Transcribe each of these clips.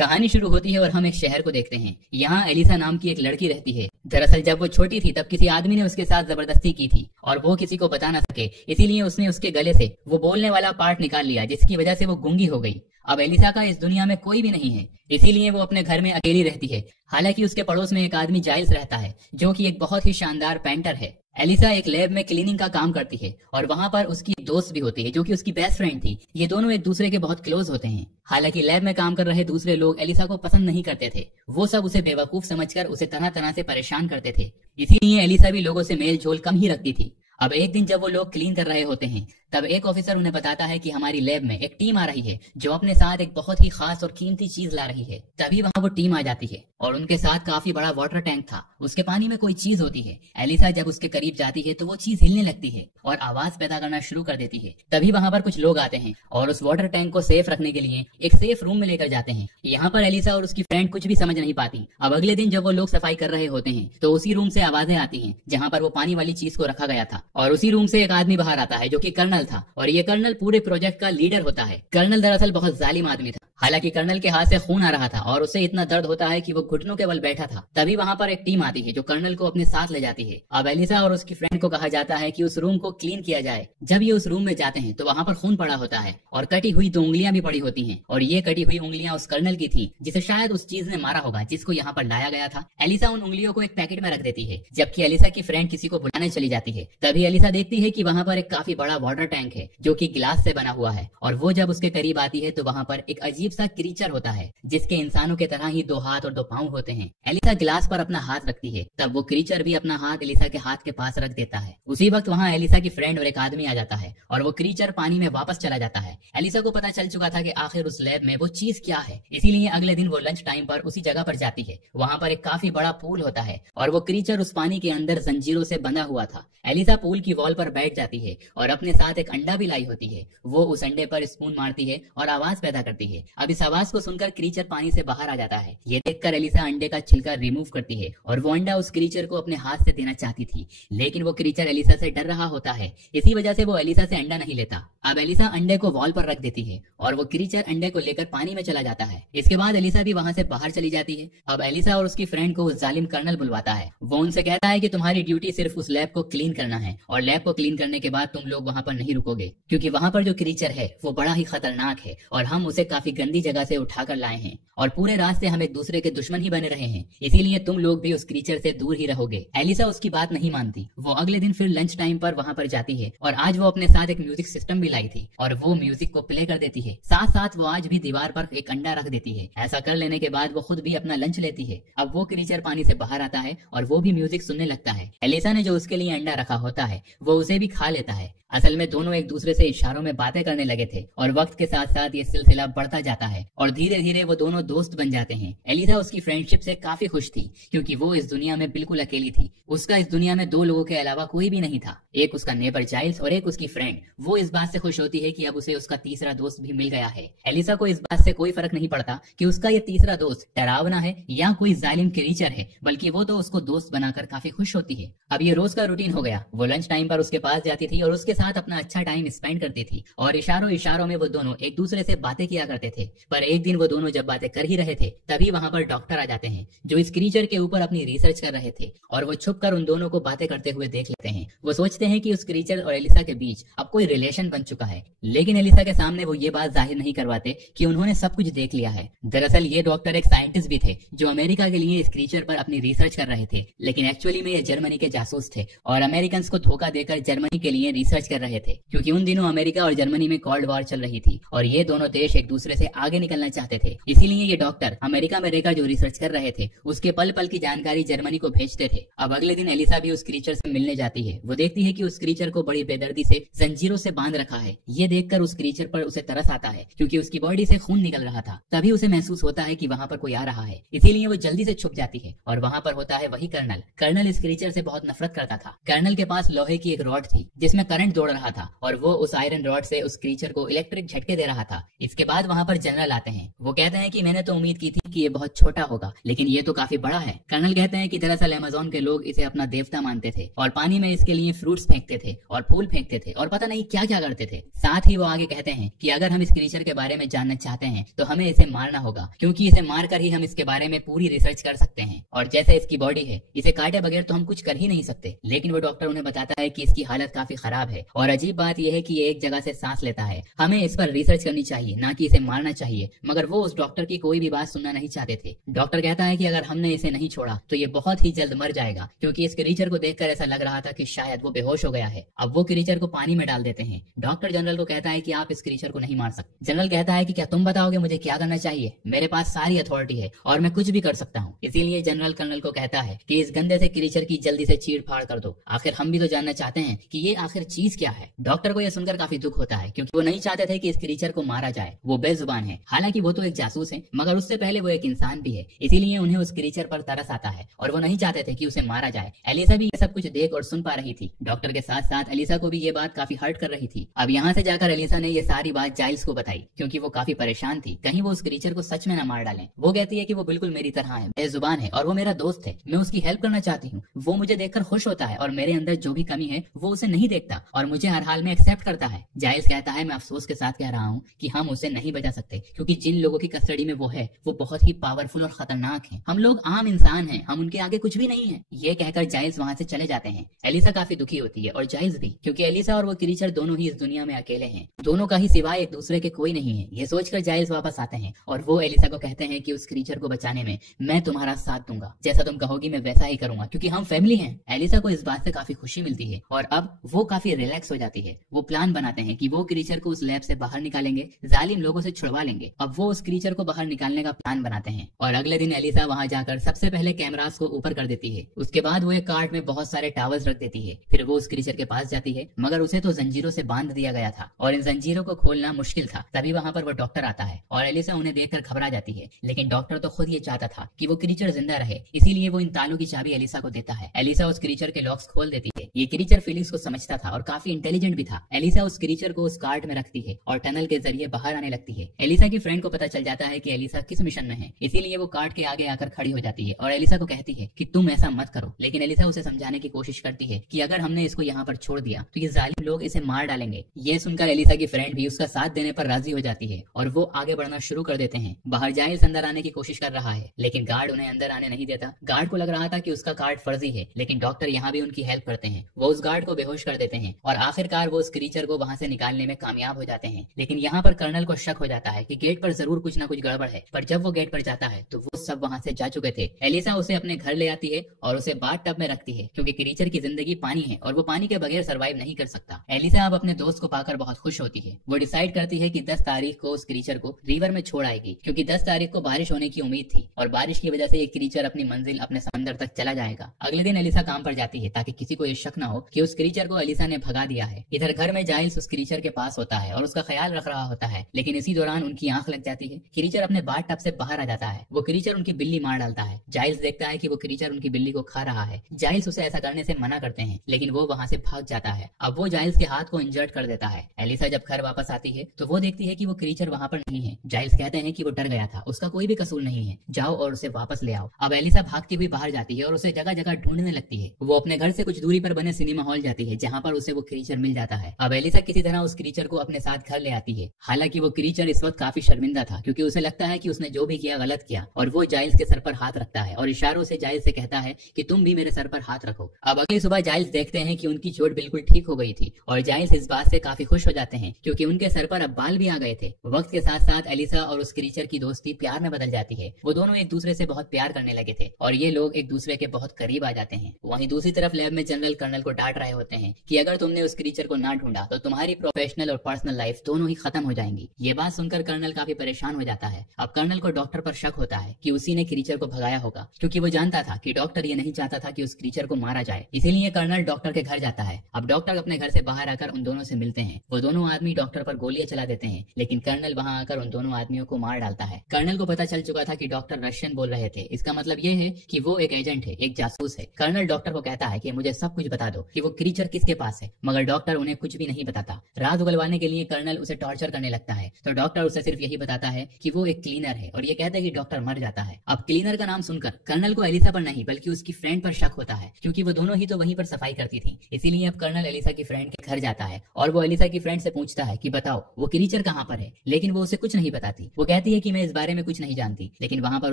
कहानी शुरू होती है और हम एक शहर को देखते हैं। यहाँ एलिसा नाम की एक लड़की रहती है। दरअसल जब वो छोटी थी तब किसी आदमी ने उसके साथ जबरदस्ती की थी और वो किसी को बता ना सके, इसीलिए उसने उसके गले से वो बोलने वाला पार्ट निकाल लिया, जिसकी वजह से वो गूंगी हो गई। अब एलिसा का इस दुनिया में कोई भी नहीं है, इसीलिए वो अपने घर में अकेली रहती है। हालांकि उसके पड़ोस में एक आदमी जाइल्स रहता है, जो कि एक बहुत ही शानदार पेंटर है। एलिसा एक लैब में क्लीनिंग का काम करती है और वहां पर उसकी दोस्त भी होती है, जो कि उसकी बेस्ट फ्रेंड थी। ये दोनों एक दूसरे के बहुत क्लोज होते हैं। हालांकि लैब में काम कर रहे दूसरे लोग एलिसा को पसंद नहीं करते थे। वो सब उसे बेवकूफ समझकर उसे तरह तरह से परेशान करते थे। इसीलिए एलिसा भी लोगों से मेल जोल कम ही रखती थी। अब एक दिन जब वो लोग क्लीन कर रहे होते हैं, तब एक ऑफिसर उन्हें बताता है कि हमारी लैब में एक टीम आ रही है जो अपने साथ एक बहुत ही खास और कीमती चीज ला रही है। तभी वहाँ वो टीम आ जाती है और उनके साथ काफी बड़ा वाटर टैंक था। उसके पानी में कोई चीज होती है। एलिसा जब उसके करीब जाती है तो वो चीज हिलने लगती है और आवाज पैदा करना शुरू कर देती है। तभी वहाँ पर कुछ लोग आते हैं और उस वाटर टैंक को सेफ रखने के लिए एक सेफ रूम में लेकर जाते हैं। यहाँ पर एलिसा और उसकी फ्रेंड कुछ भी समझ नहीं पाती। अब अगले दिन जब वो लोग सफाई कर रहे होते हैं तो उसी रूम से आवाजें आती हैं जहाँ पर वो पानी वाली चीज को रखा गया था, और उसी रूम से एक आदमी बाहर आता है जो कि कर्नल था। और ये कर्नल पूरे प्रोजेक्ट का लीडर होता है। कर्नल दरअसल बहुत जालिम आदमी था। हालांकि कर्नल के हाथ से खून आ रहा था और उसे इतना दर्द होता है कि वो घुटनों के बल बैठा था। तभी वहाँ पर एक टीम आती है जो कर्नल को अपने साथ ले जाती है। अब एलिसा और उसकी फ्रेंड को कहा जाता है कि उस रूम को क्लीन किया जाए। जब ये उस रूम में जाते हैं तो वहाँ पर खून पड़ा होता है और कटी हुई 2 उंगलियां भी पड़ी होती हैं। और ये कटी हुई उंगलियां उस कर्नल की थी, जिसे शायद उस चीज ने मारा होगा जिसको यहाँ पर लाया गया था। एलिसा उन उंगलियों को एक पैकेट में रख देती है, जबकि एलिसा की फ्रेंड किसी को बुलाने चली जाती है। तभी एलिसा देखती है कि वहाँ पर एक काफी बड़ा वाटर टैंक है जो कि गिलास से बना हुआ है। और वो जब उसके करीब आती है तो वहाँ पर एक अजीब सा क्रीचर होता है जिसके इंसानों के तरह ही 2 हाथ और 2 पांव होते हैं। एलिसा गिलास पर अपना हाथ रखती है, तब वो क्रीचर भी अपना हाथ एलिसा के हाथ के पास रख देता है। उसी वक्त वहाँ एलिसा की फ्रेंड और एक आदमी आ जाता है और वो क्रीचर पानी में वापस चला जाता है। एलिसा को पता चल चुका था कि आखिर उस लैब में वो चीज क्या है, इसीलिए अगले दिन वो लंच टाइम पर उसी जगह पर जाती है। वहाँ पर एक काफी बड़ा पूल होता है और वो क्रीचर उस पानी के अंदर जंजीरों से बंधा हुआ था। एलिसा पूल की वॉल पर बैठ जाती है और अपने साथ एक अंडा भी लाई होती है। वो उस अंडे पर स्पून मारती है और आवाज पैदा करती है। अब इस आवाज को सुनकर क्रीचर पानी से बाहर आ जाता है। ये देखकर एलिसा अंडे का छिलका रिमूव करती है और वो अंडा उस क्रीचर को अपने हाथ से देना चाहती थी, लेकिन वो क्रीचर एलिसा से डर रहा होता है। इसी वजह से वो एलिसा से अंडा नहीं लेता। अब एलिसा अंडे को वॉल पर रख देती है और वो क्रीचर अंडे को लेकर पानी में चला जाता है। इसके बाद एलिसा भी वहाँ से बाहर चली जाती है। अब एलिसा और उसकी फ्रेंड को उस जालिम कर्नल बुलवाता है। वो उनसे कहता है कि तुम्हारी ड्यूटी सिर्फ उस लैब को क्लीन करना है और लैब को क्लीन करने के बाद तुम लोग वहाँ पर नहीं रुकोगे, क्योंकि वहाँ पर जो क्रीचर है वो बड़ा ही खतरनाक है और हम उसे काफी गंदी जगह से उठाकर लाए हैं और पूरे रास्ते हम एक दूसरे के दुश्मन ही बने रहे हैं, इसीलिए तुम लोग भी उस क्रीचर से दूर ही रहोगे। एलिसा उसकी बात नहीं मानती। वो अगले दिन फिर लंच टाइम पर वहाँ पर जाती है और आज वो अपने साथ एक म्यूजिक सिस्टम भी लाई थी और वो म्यूजिक को प्ले कर देती है। साथ साथ वो आज भी दीवार पर एक अंडा रख देती है। ऐसा कर लेने के बाद वो खुद भी अपना लंच लेती है। अब वो क्रीचर पानी से बाहर आता है और वो भी म्यूजिक सुनने लगता है। एलिसा ने जो उसके लिए अंडा रखा होता है वो उसे भी खा लेता है। असल में दोनों एक दूसरे से इशारों में बातें करने लगे थे और वक्त के साथ साथ ये सिलसिला बढ़ता जाता है और धीरे धीरे वो दोनों दोस्त बन जाते हैं। एलिसा उसकी फ्रेंडशिप से काफी खुश थी क्योंकि वो इस दुनिया में बिल्कुल अकेली थी। उसका इस दुनिया में 2 लोगों के अलावा कोई भी नहीं था, एक उसका नेबर जाइल्स और एक उसकी फ्रेंड। वो इस बात से खुश होती है कि अब उसे उसका तीसरा दोस्त भी मिल गया है। एलिसा को इस बात से कोई फर्क नहीं पड़ता कि उसका ये तीसरा दोस्त डरावना है या कोई जालिम क्रीचर है, बल्कि वो तो उसको दोस्त बनाकर काफी खुश होती है। अब ये रोज का रूटीन हो गया। वो लंच टाइम पर उसके पास जाती थी और उसके साथ अपना अच्छा टाइम स्पेंड करती थी और इशारों इशारों में वो दोनों एक दूसरे से बातें किया करते थे। पर एक दिन वो दोनों जब बातें कर ही रहे थे तभी वहाँ पर डॉक्टर आ जाते हैं जो इस क्रीचर के ऊपर अपनी रिसर्च कर रहे थे और वो छुपकर उन दोनों को बातें करते हुए देख लेते हैं। वो सोचते हैं कि उस क्रीचर और एलिसा के बीच अब कोई रिलेशन बन चुका है, लेकिन एलिसा के सामने वो ये बात जाहिर नहीं करवाते कि उन्होंने सब कुछ देख लिया है। दरअसल ये डॉक्टर एक साइंटिस्ट भी थे जो अमेरिका के लिए इस क्रीचर पर अपनी रिसर्च कर रहे थे, लेकिन एक्चुअली में ये जर्मनी के जासूस थे और अमेरिकन को धोखा देकर जर्मनी के लिए रिसर्च कर रहे थे, क्योंकि उन दिनों अमेरिका और जर्मनी में कोल्ड वॉर चल रही थी और ये दोनों देश एक दूसरे से आगे निकलना चाहते थे। इसीलिए ये डॉक्टर अमेरिका में रहकर जो रिसर्च कर रहे थे उसके पल पल की जानकारी जर्मनी को भेजते थे। अब अगले दिन एलिसा भी उस क्रीचर से मिलने जाती है। वो देखती है कि उस क्रीचर को बड़ी बेदर्दी से जंजीरों से बांध रखा है। ये देखकर उस क्रीचर पर उसे तरस आता है क्योंकि उसकी बॉडी से खून निकल रहा था। तभी उसे महसूस होता है कि वहाँ पर कोई आ रहा है, इसीलिए वो जल्दी से छुप जाती है और वहाँ पर होता है वही कर्नल। कर्नल इस क्रीचर से बहुत नफरत करता था। कर्नल के पास लोहे की एक रॉड थी जिसमें करंट दौड़ रहा था और वो उस आयरन रॉड से उस क्रीचर को इलेक्ट्रिक झटके दे रहा था। इसके बाद वहाँ पर जनरल आते हैं। वो कहते हैं कि मैंने तो उम्मीद की थी कि ये बहुत छोटा होगा, लेकिन ये तो काफी बड़ा है। कर्नल कहते हैं कि दरअसल अमेज़न के लोग इसे अपना देवता मानते थे और पानी में इसके लिए फ्रूट फ्रूट्स फेंकते थे और फूल फेंकते थे और पता नहीं क्या क्या करते थे। साथ ही वो आगे कहते हैं कि अगर हम इस क्रीचर के बारे में जानना चाहते हैं तो हमें इसे मारना होगा, क्योंकि इसे मारकर ही हम इसके बारे में पूरी रिसर्च कर सकते हैं, और जैसे इसकी बॉडी है इसे काटे बगैर तो हम कुछ कर ही नहीं सकते। लेकिन वो डॉक्टर उन्हें बताता है कि इसकी हालत काफी खराब है, और अजीब बात यह है कि ये एक जगह से सांस लेता है, हमें इस पर रिसर्च करनी चाहिए, ना कि इसे मारना चाहिए। मगर वो उस डॉक्टर की कोई भी बात सुनना नहीं चाहते थे। डॉक्टर कहता है कि अगर हमने इसे नहीं छोड़ा तो ये बहुत ही जल्द मर जाएगा, क्योंकि इस क्रीचर को देखकर ऐसा लग रहा था कि शायद वो बेहोश हो गया है। अब वो क्रीचर को पानी में डाल देते हैं। डॉक्टर जनरल को कहता है कि आप इस क्रीचर को नहीं मार सकते। जनरल कहता है कि क्या तुम बताओगे मुझे क्या करना चाहिए? मेरे पास सारी अथॉरिटी है और मैं कुछ भी कर सकता हूँ। इसीलिए जनरल कर्नल को कहता है कि इस गंदे से क्रीचर की जल्दी से चीर फाड़ कर दो, आखिर हम भी तो जानना चाहते हैं कि ये आखिर चीज क्या है। डॉक्टर को यह सुनकर काफी दुख होता है, क्योंकि वो नहीं चाहते थे कि इस क्रीचर को मारा जाए। वो बेजुबान है, हालांकि वो तो एक जासूस है, मगर उससे पहले वो एक इंसान भी है, इसीलिए उन्हें उस क्रीचर पर तरस आता है और वो नहीं चाहते थे कि उसे मारा जाए। एलिसा भी ये सब कुछ देख और सुन पा रही थी। डॉक्टर के साथ साथ एलिसा को भी ये बात काफी हर्ट कर रही थी। अब यहाँ से जाकर एलिसा ने ये सारी बात जाइल्स को बताई, क्योंकि वो काफी परेशान थी, कहीं वो उस क्रीचर को सच में न मार डालें। वो कहती है कि वो बिल्कुल मेरी तरह है, बेजुबान है और वो मेरा दोस्त है, मैं उसकी हेल्प करना चाहती हूँ। वो मुझे देखकर खुश होता है और मेरे अंदर जो भी कमी है वो उसे नहीं देखता और मुझे हर हाल में एक्सेप्ट करता है। जाइल्स कहता है मैं अफसोस के साथ कह रहा हूँ कि हम उसे नहीं बचा सकते, क्योंकि जिन लोगों की कस्टडी में वो है वो बहुत ही पावरफुल और खतरनाक है। हम लोग आम इंसान हैं, हम उनके आगे कुछ भी नहीं है। ये कहकर जाइल्स वहाँ से चले जाते हैं। एलिसा काफी दुखी होती है और जाइल्स भी, क्योंकि एलिसा और वो क्रीचर दोनों ही इस दुनिया में अकेले हैं, दोनों का ही सिवाय एक दूसरे के कोई नहीं है। ये सोचकर जाइल्स वापस आते हैं और वो एलिसा को कहते हैं कि उस क्रीचर को बचाने में मैं तुम्हारा साथ दूंगा, जैसा तुम कहोगी मैं वैसा ही करूंगा, क्योंकि हम फैमिली हैं। एलिसा को इस बात से काफी खुशी मिलती है और अब वो काफी रिलैक्स हो जाती है। वो प्लान बनाते हैं कि वो क्रीचर को उस लैब से बाहर निकालेंगे, जालिम लोगों से छुड़वा लेंगे। अब वो उस क्रीचर को बाहर निकालने का प्लान बनाते हैं और अगले दिन एलिसा वहां जाकर सबसे पहले कैमरास को ऊपर कर देती है। उसके बाद वो एक कार्ट में बहुत सारे टावर्स रख देती है। फिर वो उस क्रीचर के पास जाती है, मगर उसे तो जंजीरों से बांध दिया गया था और इन जंजीरों को खोलना मुश्किल था। तभी वहां पर वो डॉक्टर आता है और एलिसा उन्हें देखकर घबरा जाती है, लेकिन डॉक्टर तो खुद ये चाहता था कि वो क्रीचर जिंदा रहे, इसीलिए वो इन तालों की चाबी एलिसा को देता है। एलिसा उस क्रीचर के लॉक्स खोल देती है। ये क्रीचर फीलिंग्स को समझता था और काफी इंटेलिजेंट भी था। एलिसा उस क्रीचर को उस कार्ट में रखती है और टनल के जरिए बाहर आने लगती है। एलिसा की फ्रेंड को पता चल जाता है कि एलिसा किस मिशन में है, इसीलिए वो कार्ट के आगे आकर खड़ी हो जाती है और एलिसा को कहती है कि तुम ऐसा मत करो। लेकिन एलिसा उसे समझाने की कोशिश करती है कि अगर हमने इसको यहाँ पर छोड़ दिया तो ये जालिम लोग इसे मार डालेंगे। ये सुनकर एलिसा की फ्रेंड भी उसका साथ देने पर राजी हो जाती है और वो आगे बढ़ना शुरू कर देते हैं। बाहर जाइल्स अंदर आने की कोशिश कर रहा है, लेकिन गार्ड उन्हें अंदर आने नहीं देता। गार्ड को लग रहा था कि उसका कार्ड फर्जी है, लेकिन डॉक्टर यहाँ भी उनकी हेल्प करते हैं। वो उस गार्ड को बेहोश कर देते हैं और आखिरकार वो उस क्रीचर को वहाँ से निकालने में कामयाब हो जाते हैं। लेकिन यहाँ पर कर्नल को शक हो जाता है कि गेट पर जरूर कुछ ना कुछ गड़बड़ है, पर जब वो गेट पर जाता है तो वो सब वहाँ से जा चुके थे। एलिसा उसे अपने घर ले आती है और उसे बाथ टब में रखती है, क्योंकि क्रीचर की जिंदगी पानी है और वो पानी के बगैर सर्वाइव नहीं कर सकता। एलिसा अब अपने दोस्त को पाकर बहुत खुश होती है। वो डिसाइड करती है कि 10 तारीख को उस क्रीचर को रिवर में छोड़ आएगी, क्योंकि 10 तारीख को बारिश होने की उम्मीद थी और बारिश की वजह से ये क्रीचर अपनी मंजिल अपने समंदर तक चला जाएगा। अगले दिन एलिसा काम पर जाती है ताकि किसी को ये शक न हो कि उस क्रीचर को एलिसा ने भगा दिया है। इधर घर में जाइल्स उस क्रीचर के पास होता है और उसका ख्याल रख रहा होता है, लेकिन इसी दौरान उनकी आंख लग जाती है। क्रीचर अपने बाथ टब से बाहर आ जाता है। वो क्रीचर उनकी बिल्ली मार डालता है। जाइल्स देखता है कि वो क्रीचर उनकी बिल्ली को खा रहा है। जाइल्स उसे ऐसा करने से मना करते हैं, लेकिन वो वहाँ से भाग जाता है। अब वो जाइल्स के हाथ को इंजर्ड कर देता है। एलिसा जब घर वापस आती है तो वो देखती है कि वो क्रीचर वहाँ पर नहीं है। जाइल्स कहते हैं कि वो डर गया था, उसका कोई भी कसूर नहीं है, जाओ और उसे वापस ले आओ। अब एलिसा भागती हुई बाहर जाती है और उसे जगह जगह ढूंढने लगती है। वो अपने घर से कुछ दूरी पर बने सिनेमा हॉल जाती है, जहाँ पर उसे वो क्रीचर मिल जाता है। अब एलिसा किसी तरह उस क्रीचर को अपने साथ घर ले आती है। हालांकि वो क्रीचर इस वक्त काफी शर्मिंदा था, क्योंकि उसे लगता है कि उसने जो भी किया गलत किया, और वो जाइल्स के सर पर हाथ रखता है और इशारों से जाइल्स से कहता है कि तुम भी मेरे सर पर हाथ रखो। अब अगली सुबह जाइल्स देखते हैं कि उनकी चोट बिल्कुल ठीक हो गई थी और जाइल्स इस बात से काफी खुश हो जाते हैं, क्योंकि उनके सर पर अब बाल भी आ गए थे। वक्त के साथ साथ एलिसा और उस क्रीचर की दोस्ती प्यार में बदल जाती है। वो दोनों एक दूसरे से बहुत प्यार करने लगे थे और ये लोग एक दूसरे के बहुत करीब आ जाते हैं। वहीं दूसरी तरफ लैब में जनरल कर्नल को डांट रहे होते हैं कि अगर तुमने उस क्रीचर को ना ढूंढा तो तुम्हारी प्रोफेशनल और पर्सनल लाइफ दोनों ही खत्म हो जाएंगी। ये बात सुनकर कर्नल काफी परेशान हो जाता है। अब कर्नल को डॉक्टर पर शक होता है कि उसी ने क्रीचर को भगाया होगा, क्योंकि वो जानता था कि डॉक्टर ये नहीं चाहता था कि उस क्रीचर को मारा जाए। इसीलिए कर्नल डॉक्टर के घर जाता है। अब डॉक्टर अपने घर से बाहर आकर उन दोनों से मिलते हैं। वो दोनों आदमी डॉक्टर पर गोलियां चला देते हैं, लेकिन कर्नल वहां आकर उन दोनों आदमियों को मार डालता है। कर्नल को पता चल चुका था कि डॉक्टर रशियन बोल रहे थे। इसका मतलब ये है कि वो एक एजेंट है, एक जासूस है। कर्नल डॉक्टर को कहता है कि मुझे सब कुछ बता दो कि वो क्रीचर किसके पास है, मगर डॉक्टर उन्हें कुछ भी नहीं बताता। रात उगलवाने के लिए कर्नल उसे टॉर्चर करने लगता है, तो डॉक्टर उसे सिर्फ यही बताता है कि वो एक क्लीनर है और ये कहता है कि डॉक्टर मर जाता है। अब क्लीनर का नाम सुनकर कर्नल को एलिसा पर नहीं बल्कि उसकी फ्रेंड पर शक होता है, क्योंकि वो दोनों ही तो वहीं पर सफाई करती थी। थी। इसीलिए अब कर्नल एलिसा की फ्रेंड के घर जाता है और वो एलिसा की फ्रेंड से पूछता है कि बताओ वो क्रीचर कहाँ पर है, लेकिन वो उसे कुछ नहीं बताती। वो कहती है कि मैं इस बारे में कुछ नहीं जानती, लेकिन वहाँ पर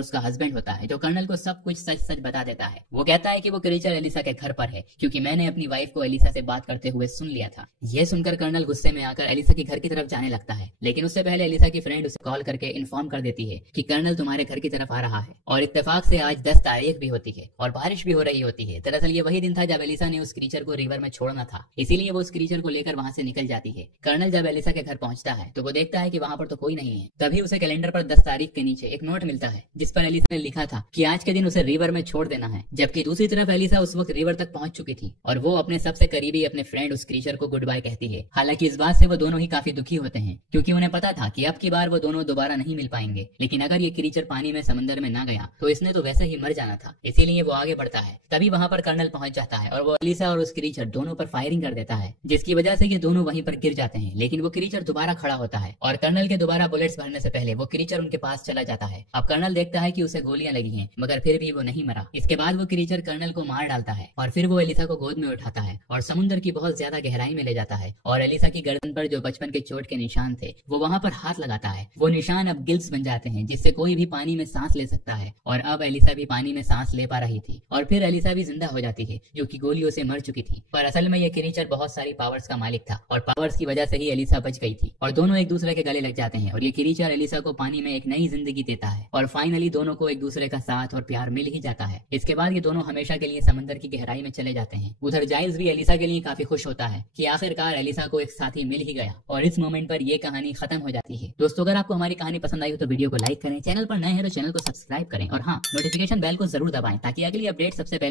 उसका हस्बैंड होता है जो कर्नल को सब कुछ सच सच बता देता है। वो कहता है कि वो क्रीचर एलिसा के घर पर है क्योंकि मैंने अपनी वाइफ को एलिसा से बात करते हुए सुन लिया था। यह सुनकर कर्नल गुस्से में आकर एलिसा के घर की तरफ जाने लगता है, लेकिन उससे पहले एलिसा की फ्रेंड उसे कॉल करके इन्फॉर्म कर देती है कि कर्नल तुम्हारे घर की तरफ आ रहा है। और इत्तेफाक से आज 10 तारीख भी होती है और बारिश भी हो रही होती है। दरअसल ये वही दिन था जब एलिसा ने उस क्रीचर को रिवर में छोड़ना था, इसीलिए वो उस क्रीचर को लेकर वहाँ से निकल जाती है। कर्नल जब एलिसा के घर पहुंचता है तो वो देखता है कि वहाँ पर तो कोई नहीं है। तभी उसे कैलेंडर पर 10 तारीख के नीचे एक नोट मिलता है जिस पर एलिसा ने लिखा था कि आज के दिन उसे रिवर में छोड़ देना है। जबकि दूसरी तरफ एलिसा उस वक्त रिवर तक पहुंच चुकी थी और वो अपने सबसे करीबी अपने फ्रेंड उस क्रीचर को गुड बाय कहती है। हालांकि इस बात से वो दोनों ही काफी दुखी होते हैं क्योंकि उन्हें पता था कि अब की बार वो दोनों दोबारा नहीं मिल पाएंगे। लेकिन अगर ये क्रीचर पानी में समंदर में ना गया तो इसने तो वैसे ही मर जाना था, इसीलिए वो आगे बढ़ता है। तभी वहाँ पर कर्नल पहुंच जाता है और वो एलिसा और उस क्रीचर दोनों पर फायरिंग कर देता है, जिसकी वजह से ये दोनों वहीं पर गिर जाते हैं। लेकिन वो क्रीचर दोबारा खड़ा होता है और कर्नल के दोबारा बुलेट्स भरने से पहले वो क्रीचर उनके पास चला जाता है। अब कर्नल देखता है कि उसे गोलियां लगी हैं, मगर फिर भी वो नहीं मरा। इसके बाद वो क्रीचर कर्नल को मार डालता है और फिर वो एलिसा को गोद में उठाता है और समुद्र की बहुत ज्यादा गहराई में ले जाता है। और एलिसा की गर्दन पर जो बचपन के चोट के निशान थे वो वहाँ पर हाथ लगाता है। वो निशान अब गिल्स बन जाते हैं जिससे कोई भी पानी में सांस ले सकता है। और अब एलिसा भी पानी में सांस ले पा रही थी और फिर एलिसा भी जिंदा हो जाती है जो कि गोलियों से मर चुकी थी। पर असल में ये क्रीचर बहुत सारी पावर्स का मालिक था और पावर्स की वजह से ही एलिसा बच गई थी और दोनों एक दूसरे के गले लग जाते हैं। और ये क्रीचर एलिसा को पानी में एक नई जिंदगी देता है और फाइनली दोनों को एक दूसरे का साथ और प्यार मिल ही जाता है। इसके बाद ये दोनों हमेशा के लिए समंदर की गहराई में चले जाते हैं। उधर जाइल्स भी एलिसा के लिए काफी खुश होता है कि आखिरकार एलिसा को एक साथी मिल ही गया और इस मोमेंट पर ये कहानी खत्म हो जाती है। दोस्तों अगर आपको हमारी कहानी पसंद आई हो तो वीडियो को लाइक करें, चैनल पर नए हैं तो चैनल को सब्सक्राइब करें और हाँ, नोटिफिकेशन बेल को जरूर दबाएं ताकि अगली अपडेट सबसे पहले